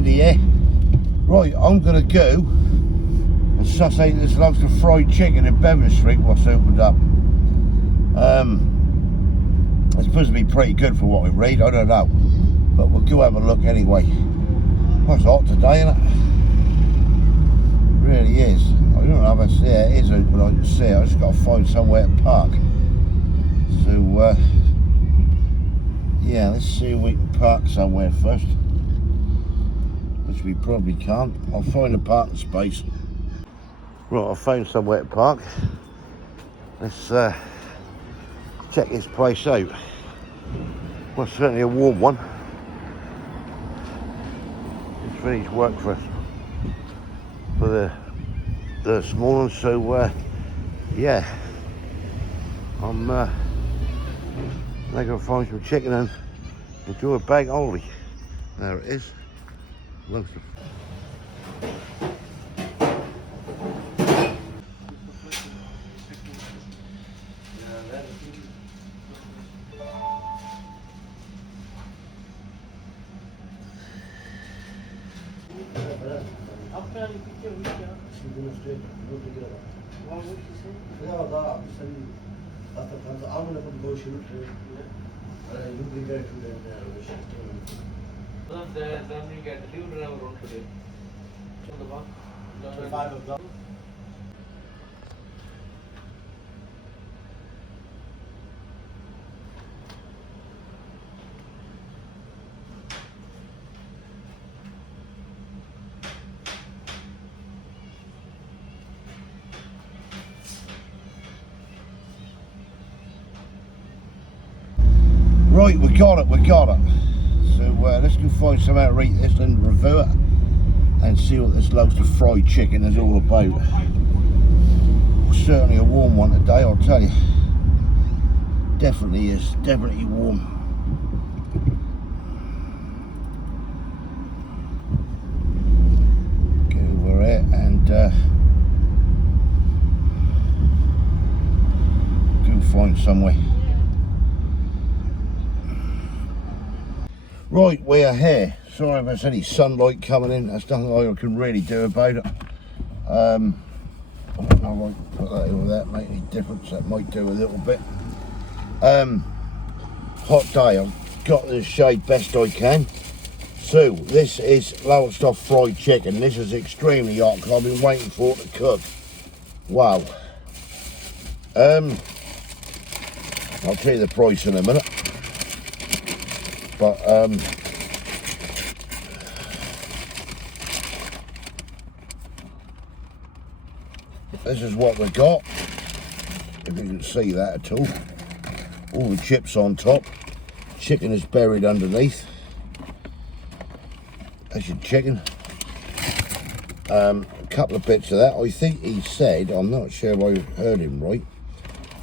Andy here. Right, I'm going to go and suss out this Lowestoft fried chicken in Bevan Street what's opened up. It's supposed to be pretty good for what we read, I don't know. But we'll go have a look anyway. Well, it's hot today, isn't it? It really is. I don't know if I see it is open, but I can see it. I just got to find somewhere to park. So, yeah, let's see if we can park somewhere first. Which we probably can't. I'll find a parking space. Right, I found somewhere to park. Let's check this place out. Well, certainly a warm one. It's finished work for us for this morning, so yeah, I'm now going to find some chicken and enjoy a bag holiday. There it is. Lowestoft. Then you get delivered around today. Right, we got it. So let's go find some out to eat this and review it and see what this Lowestoft fried chicken is all about. Certainly a warm one today, I'll tell you. Definitely is, definitely warm. Get over it and go find somewhere. Right, we are here. Sorry if there's any sunlight coming in. That's nothing I can really do about it. I don't know if I can put that over there, make any difference. That might do a little bit. Hot day. I've got this shade best I can. So this is Lowestoft fried chicken. This is extremely hot because I've been waiting for it to cook. Wow. I'll tell you the price in a minute. But this is what we got, if you can see that at all. All the chips on top, chicken is buried underneath. That's your chicken. A couple of bits of that. I think he said, I'm not sure if I heard him right,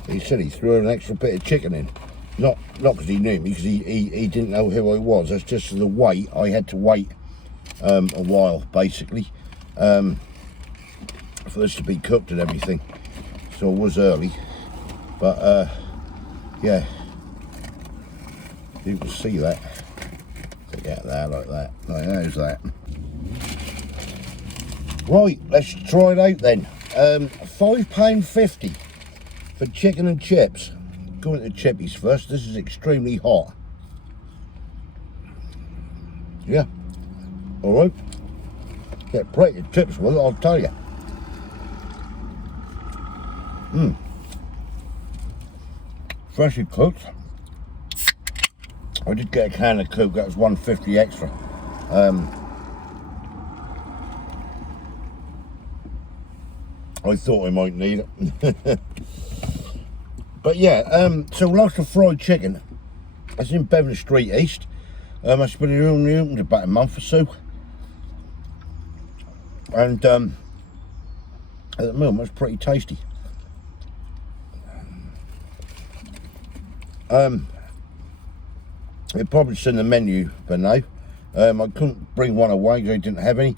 he said he threw an extra bit of chicken in. Not because he knew me, because he didn't know who I was. That's just the wait. I had to wait a while, basically, for this to be cooked and everything. So it was early, but yeah, you can see that. Take out there like that. Like there's that. Right, let's try it out then. £5.50 for chicken and chips. Going to the chippies first. This is extremely hot. Yeah. Alright. Get pretty chips with it, I'll tell you. Freshly cooked. I did get a can of Coke, that was $1.50 extra. I thought I might need it. But yeah, so Lowestoft fried chicken. It's in Bevan Street East. It's been only opened about a month or so. And at the moment it's pretty tasty. You've probably seen the menu by now. I couldn't bring one away because I didn't have any.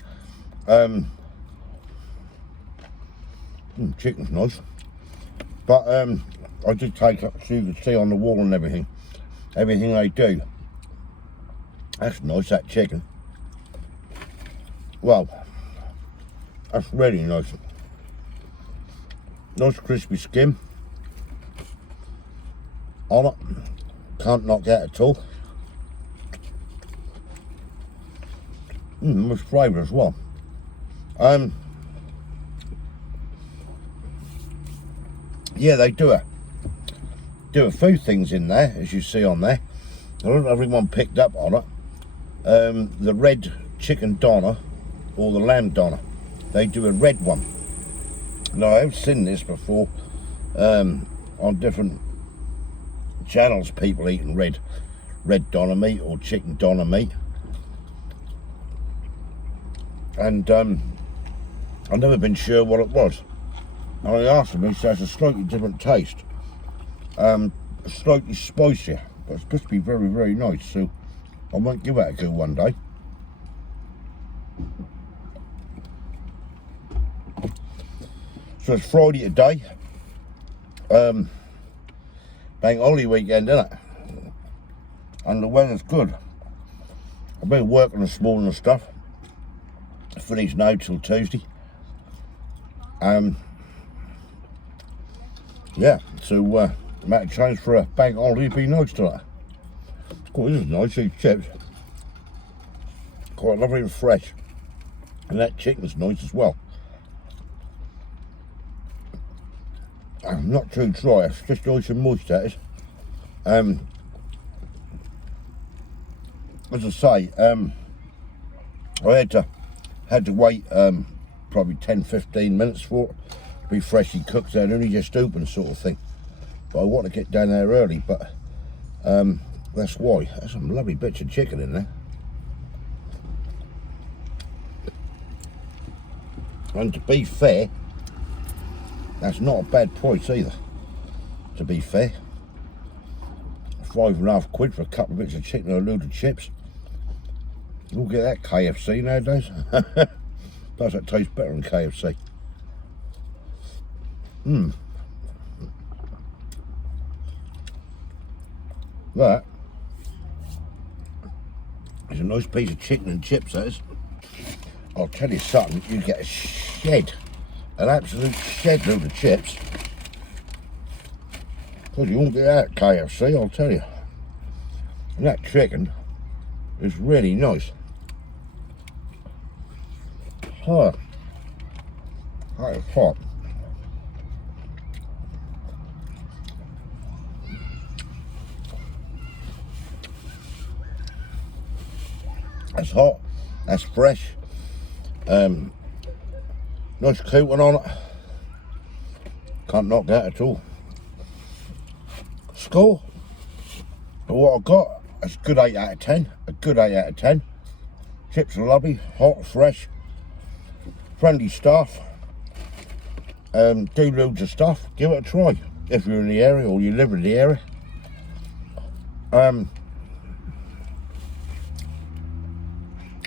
Chicken's nice. But I did take up, so you can see on the wall and everything they do. That's nice, that chicken. Well, that's really nice. Nice crispy skin on it. Can't knock that at all. Nice flavour as well. Yeah, they do a few things in there, as you see on there. I don't know if everyone picked up on it. The red chicken doner or the lamb doner, they do a red one. Now I've seen this before on different channels, people eating red doner meat or chicken doner meat, and I've never been sure what it was. And I asked him, he says a slightly different taste, slightly spicier, but it's supposed to be very, very nice, so I might give that a go one day. So it's Friday today, bank holiday weekend, isn't it? And the weather's good. I've been working this morning and stuff. I finish now till Tuesday. Yeah, so might change for a bank holiday would be nice today. It's quite nice, these chips. Quite lovely and fresh. And that chicken's nice as well. Not too dry, it's just nice and moist, that is. As I say, I had to wait probably 10-15 minutes for it to be freshly cooked. They'd only just opened, sort of thing. But I want to get down there early, but that's why. There's some lovely bits of chicken in there. And to be fair, that's not a bad price either, to be fair. £5.50 for a couple of bits of chicken and a load of chips. You'll get that KFC nowadays. Does that taste better than KFC? That is a nice piece of chicken and chips, that is. I'll tell you something, you get a shed, an absolute shed load of chips. Because you won't get that at KFC, I'll tell you. And that chicken is really nice. Oh, that is hot. That's hot, that's fresh. Nice coating on it. Can't knock that at all. Score for what I got, that's a good 8 out of 10. A good 8 out of 10. Chips are lovely, hot, fresh, friendly staff. Do loads of stuff. Give it a try if you're in the area or you live in the area.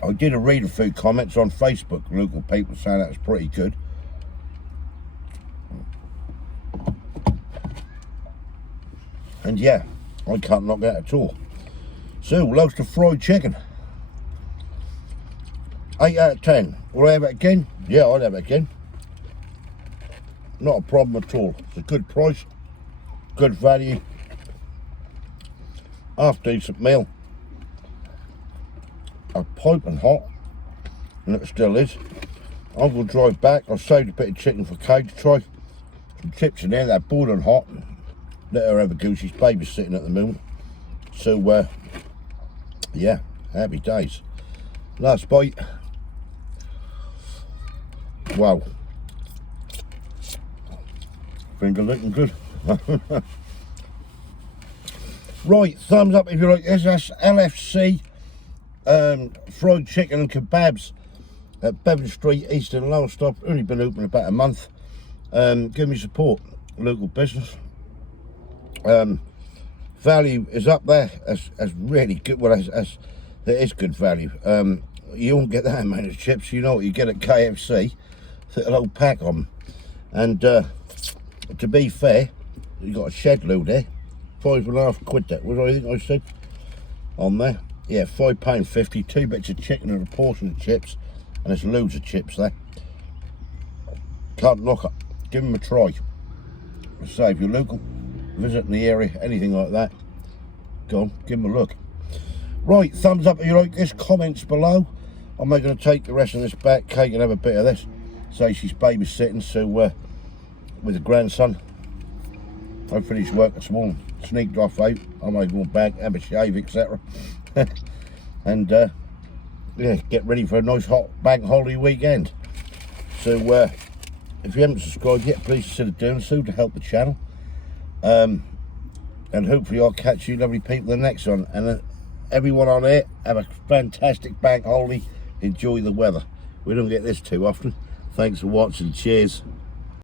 I did read a few comments on Facebook, local people saying that was pretty good. And yeah, I can't knock that at all. So, Lowestoft fried chicken. 8 out of 10. Will I have it again? Yeah, I'll have it again. Not a problem at all. It's a good price, good value, half decent meal. A piping hot, and it still is. I will drive back. I saved a bit of chicken for Kate to try. Some chips in there, they're boiling hot. Let her have a go, she's babysitting at the moment. So, yeah, happy days. Last bite. Wow. Finger looking good. Right, thumbs up if you like this. That's LFC fried chicken and kebabs at Bevan Street, East in Lowestoft. Only been open about a month. Give me support, local business. Value is up there as really good. Well, as there is good value. You won't get that amount of chips. You know what you get at KFC, a little pack on them. And to be fair, you got a shed load there. £5.50 that was, I think I said on there. Yeah, £5.50, 2 bits of chicken and a portion of chips, and there's loads of chips there. Can't knock it. Give them a try. So if you're local, visiting the area, anything like that, go on, give them a look. Right, thumbs up if you like this, comments below. I'm not going to take the rest of this back. Kate can have a bit of this. Say she's babysitting, so with the grandson. I finished work this morning, sneaked off out. I might go back, have a shave, etc. And yeah, get ready for a nice hot bank holiday weekend. So if you haven't subscribed yet, please consider doing so to help the channel. And hopefully I'll catch you lovely people in the next one. And everyone on here, have a fantastic bank holiday. Enjoy the weather. We don't get this too often. Thanks for watching. Cheers.